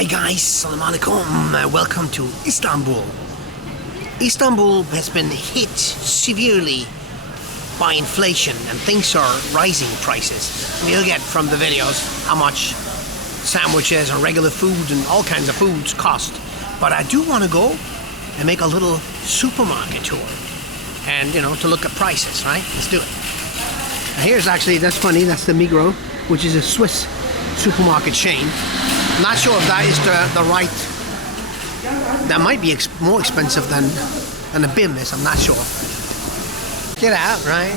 Hi guys, salam alaikum, welcome to Istanbul. Istanbul has been hit severely by inflation and things are rising prices. You'll get from the videos how much sandwiches and regular food and all kinds of foods cost. But I do want to go and make a little supermarket tour and, to look at prices, right? Let's do it. Now here's actually, that's funny, that's the Migros, which is a Swiss supermarket chain. I'm not sure if that is the right, that might be more expensive than a BIM is, I'm not sure. Get out, right?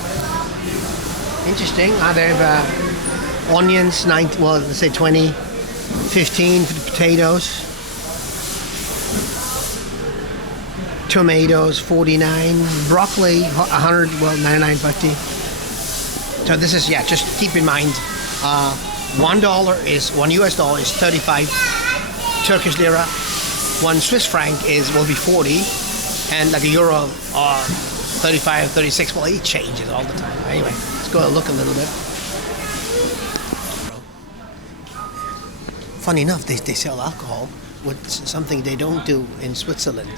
Interesting. They have onions, let's say 20, 15 for the potatoes. Tomatoes, 49. Broccoli, 100, well, 99.50. So this is, just keep in mind, $1 US dollar is 35 Turkish lira. 1 Swiss franc will be 40, and like a euro or 35, 36. Well, it changes all the time. Anyway, let's go look a little bit. Funny enough, they sell alcohol, with something they don't do in Switzerland.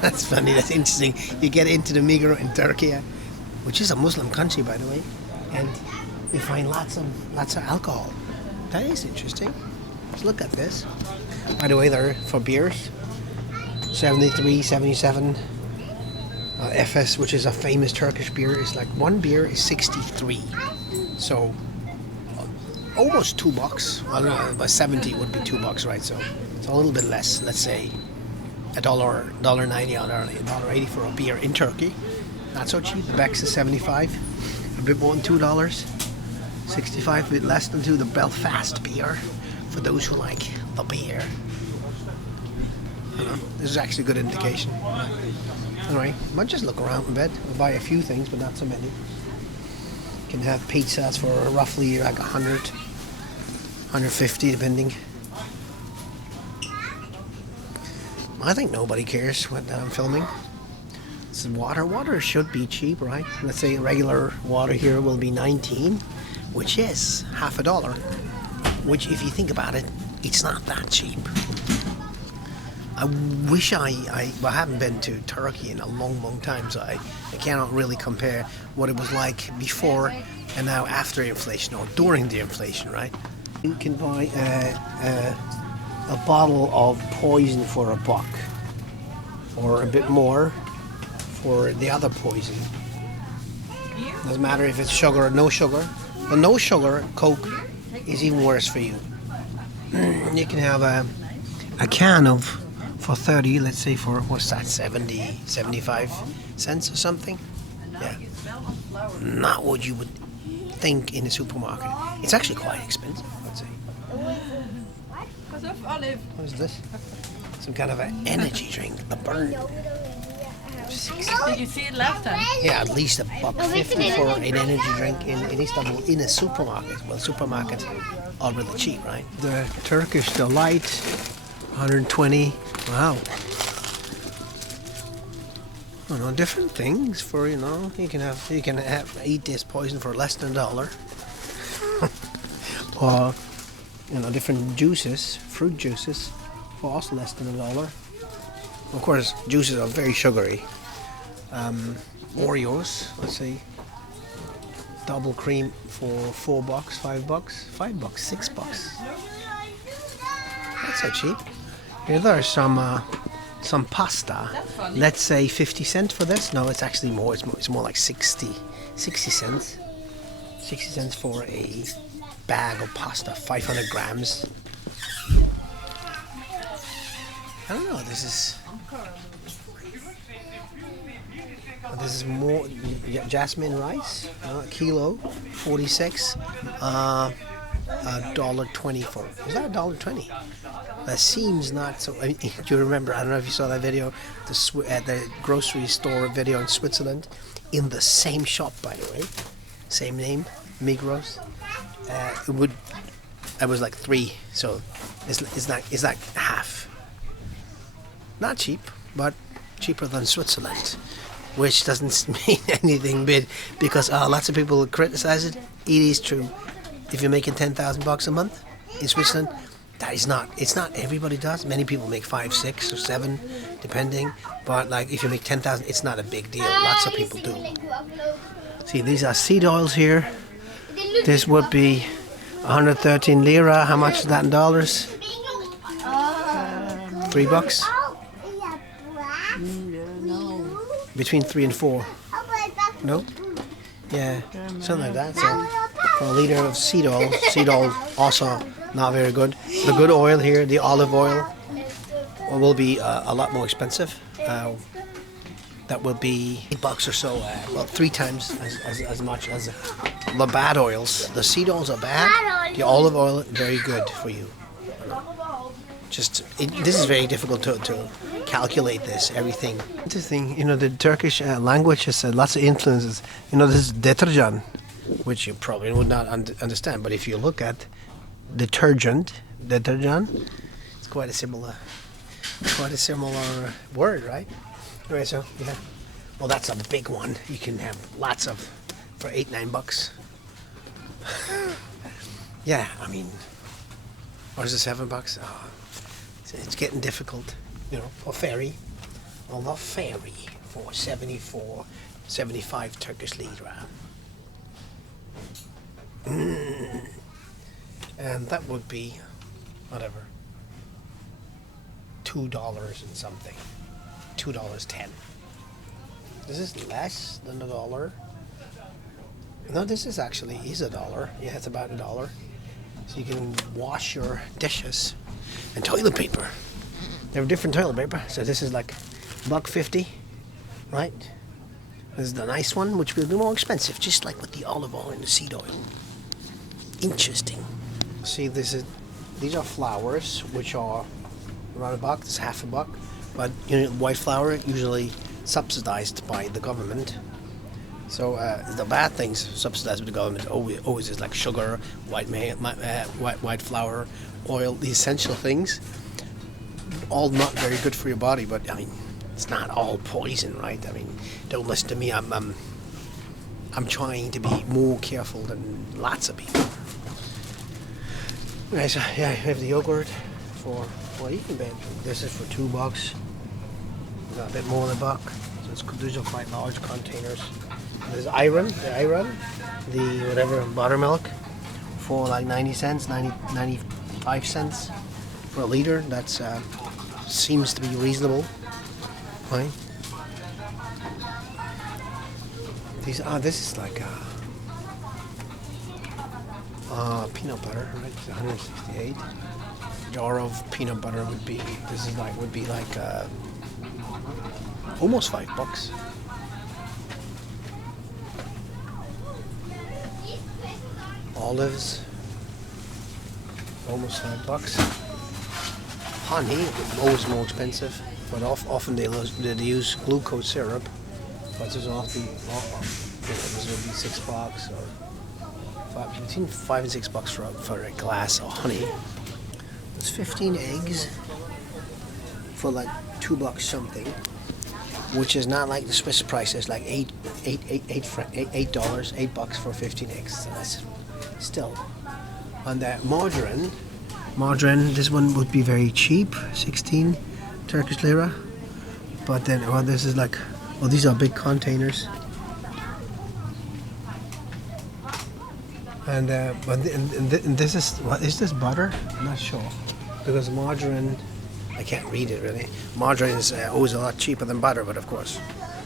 That's funny. That's interesting. You get into the Migros in Turkey, which is a Muslim country, by the way, and you find lots of alcohol. That is interesting. Let's look at this. By the way, they're for beers. 73, 77. Efes, which is a famous Turkish beer, is like one beer is 63. So almost $2. Well, no, but 70 would be $2, right? So it's a little bit less. Let's say $1.90, $1.80 for a beer in Turkey. Not so cheap. The Beck's is 75. A bit more than $2. 65, a bit less than $2. The Belfast beer, for those who like the beer. This is actually a good indication. Anyway, I might just look around a bit. We'll buy a few things, but not so many. You can have pizzas for roughly like 100, 150, depending. I think nobody cares what I'm filming. This is water. Water should be cheap, right? Let's say regular water here will be 19, which is half a dollar. Which, if you think about it, it's not that cheap. I wish I haven't been to Turkey in a long time, so I cannot really compare what it was like before and now after inflation or during the inflation, right? You can buy a bottle of poison for $1 or a bit more for the other poison. Doesn't matter if it's sugar or no sugar. The no sugar Coke is even worse for you. You can have a can of for 30, let's say for, what's that, 70, 75 cents or something? Yeah. Not what you would think in a supermarket. It's actually quite expensive, I'd say. What is this? Some kind of an energy drink, the Burn. Did you see it last time? Yeah, at least $1.50 for an energy drink in Istanbul in a supermarket. Well, supermarkets are really cheap, right? The Turkish Delight, 120. Wow. Different things for you can eat this poison for less than $1. Or different juices, fruit juices, for also less than $1. Of course, juices are very sugary. Oreos, let's see, double cream for $4, $5, $5, $6. That's so cheap. Here there's some pasta. Let's say 50 cents for this. No, it's actually more. It's more like 60 cents. 60 cents for a bag of pasta, 500 grams. I don't know. This is more jasmine rice. A kilo, 46. $1.20 for. Is that $1.20? That seems not so. Do you remember? I don't know if you saw that video, the grocery store video in Switzerland, in the same shop, by the way, same name, Migros. It was like 3, so it's like half. Not cheap, but cheaper than Switzerland, which doesn't mean anything big because lots of people criticize it. It is true. If you're making $10,000 a month in Switzerland, that is not. It's not everybody does. Many people make 5, 6, or 7, depending. But like if you make 10,000, it's not a big deal. Lots of people do. See, these are seed oils here. This would be 113 lira. How much is that in dollars? $3. Between 3 and 4. No? Yeah, something like that. So for a liter of seed oil also not very good. The good oil here, the olive oil, will be a lot more expensive. That will be $8 or so. Well, 3 times as much as the bad oils. The seed oils are bad. The olive oil, very good for you. This is very difficult to calculate this, everything. Interesting, the Turkish language has lots of influences. This is deterjan, which you probably would not understand, but if you look at deterjan, it's quite a similar word, right? Anyway, so yeah, well, that's a big one. You can have lots of for $8-9. Yeah, I mean, or is it $7? Oh, it's getting difficult, for ferry. On the ferry for 75 Turkish lira. And that would be, whatever, $2 and something. $2.10. This is less than $1. No, this is actually $1. Yeah, it's about $1. So you can wash your dishes. And toilet paper. They have different toilet paper. So this is like $1.50, right? This is the nice one, which will be more expensive, just like with the olive oil and the seed oil. Interesting. See, these are flowers, which are around $1. It's half $1. But white flour usually subsidized by the government. So the bad things subsidized by the government always is like sugar, white flour, oil, the essential things. All not very good for your body, but I mean, it's not all poison, right? I mean, don't listen to me. I'm trying to be more careful than lots of people. Okay, so yeah, I have the yogurt for eating bed. This is for $2. Got a bit more than $1. So these are quite large containers. There's the whatever buttermilk for like 90 cents, 95 cents for a liter. That's seems to be reasonable. Right? This is like peanut butter, right? It's 168. Jar of peanut butter would be almost $5. Olives, almost $5. Honey, always more expensive, but often they use glucose syrup. But this will this will be $6 or between $5 and $6 for a glass of honey. There's 15 eggs for like $2 something, which is not like the Swiss price. It's like $8 for 15 eggs. So that's still on that margarine, this one would be very cheap, 16 Turkish lira. But then, this is like, these are big containers. And this is, what is this, butter? I'm not sure, because margarine, I can't read it really. Margarine is always a lot cheaper than butter, but of course,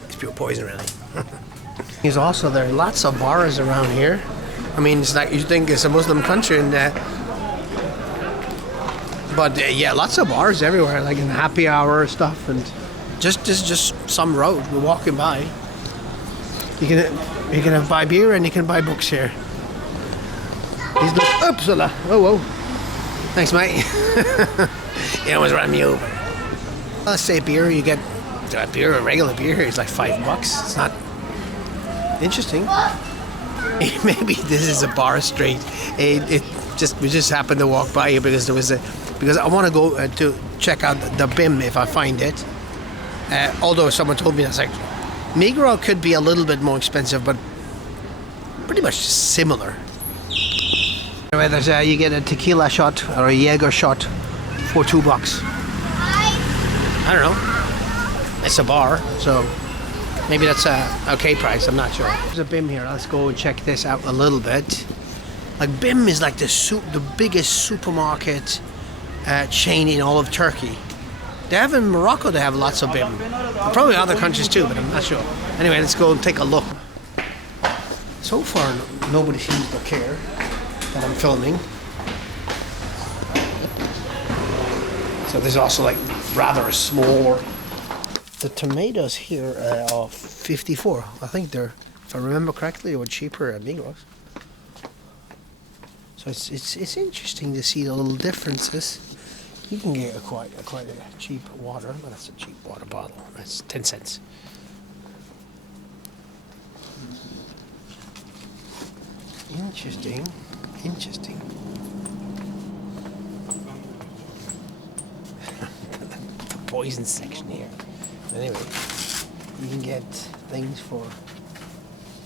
it's pure poison really. There are lots of bars around here. I mean, it's like you think it's a Muslim country, but yeah, lots of bars everywhere, like in happy hour stuff, and just some road we're walking by. You can buy beer and you can buy books here. Uppsala. Whoa. Thanks, mate. You almost ran me over. Let's say beer, you get a regular beer here is like $5. It's not interesting. Maybe this is a bar street. We just happened to walk by here because because I want to go to check out the BIM if I find it. Although someone told me that's like Migros could be a little bit more expensive, but pretty much similar. Anyway, there's you get a tequila shot or a Jaeger shot for $2. I don't know. It's a bar, so maybe that's a okay price. I'm not sure. There's a BIM here. Let's go and check this out a little bit. Like BIM is like the biggest supermarket chain in all of Turkey. They have in Morocco. They have lots of BIM. Probably other countries too, but I'm not sure. Anyway, let's go and take a look. So far, nobody seems to care that I'm filming. So there's also like rather a smaller. The tomatoes here are 54. I think they're, if I remember correctly, they were cheaper at Migros. So it's interesting to see the little differences. You can get quite a cheap water, but that's a cheap water bottle. That's 10 cents. Interesting. The poison section here. Anyway, you can get things for.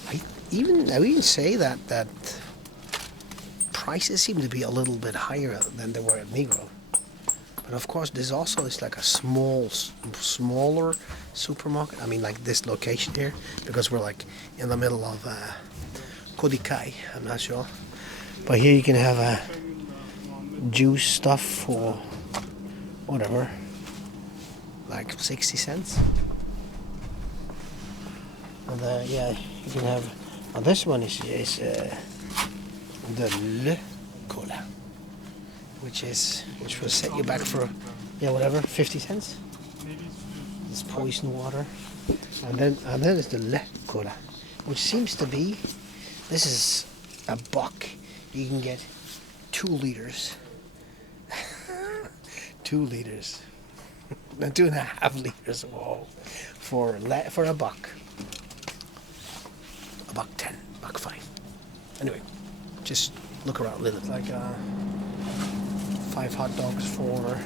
I even say that prices seem to be a little bit higher than they were at Migros. But of course, there's also it's like a smaller supermarket. I mean, like this location here, because we're like in the middle of Kodikai. I'm not sure, but here you can have juice stuff for whatever, like 60 cents. And yeah, you can have. This one is the Le Cola, which will set you back for whatever 50 cents. It's poison water, and then is the Le Cola, which seems to be. This is a buck. You can get 2 liters. 2 liters. No, 2.5 liters. Whoa, for a buck. $1.10, $1.05. Anyway, just look around a little. Like 5 hot dogs for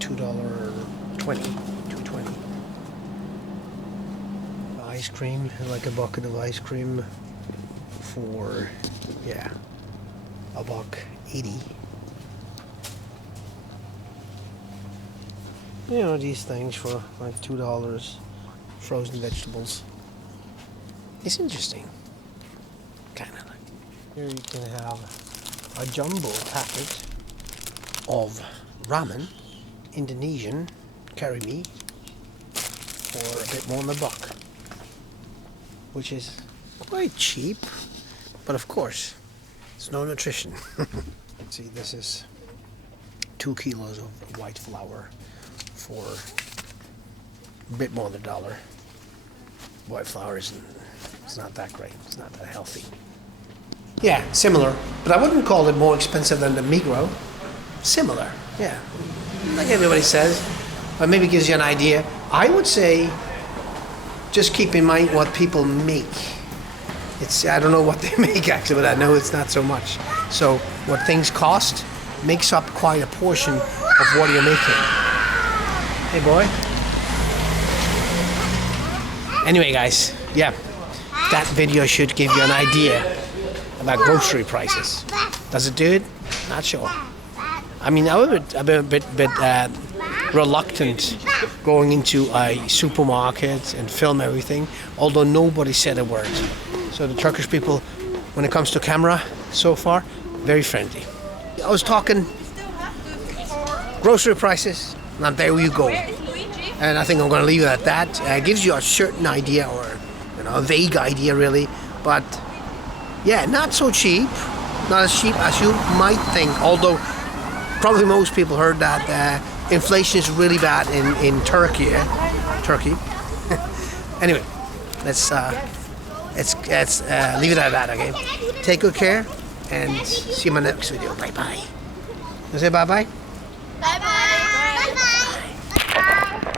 $2.20, $2.20. Ice cream, like a bucket of ice cream for $1.80. You know, these things for like $2. Frozen vegetables. It's interesting. Kind of like. Here you can have a jumbo packet of ramen, Indonesian curry meat, for a bit more than $1, which is quite cheap, but of course, it's no nutrition. See, this is 2 kilos of white flour for a bit more than $1. White flour it's not that great. It's not that healthy. Yeah, similar, but I wouldn't call it more expensive than the Migros. Similar, yeah. Like everybody says, but maybe gives you an idea. I would say, just keep in mind what people make. I don't know what they make actually, but I know it's not so much. So what things cost makes up quite a portion of what you're making. Hey, boy. Anyway, guys, yeah, that video should give you an idea about grocery prices. Does it do it? Not sure. I mean, I'm a bit reluctant going into a supermarket and film everything, although nobody said a word. So the Turkish people, when it comes to camera, so far, very friendly. I was talking grocery prices. Now there you go. And I think I'm going to leave it at that. It gives you a certain idea, or a vague idea really. But yeah, not so cheap. Not as cheap as you might think. Although probably most people heard that inflation is really bad in Turkey. Turkey. Anyway, let's leave it at that. Okay. Take good care and see you in my next video. Bye bye. You say bye bye. Bye bye.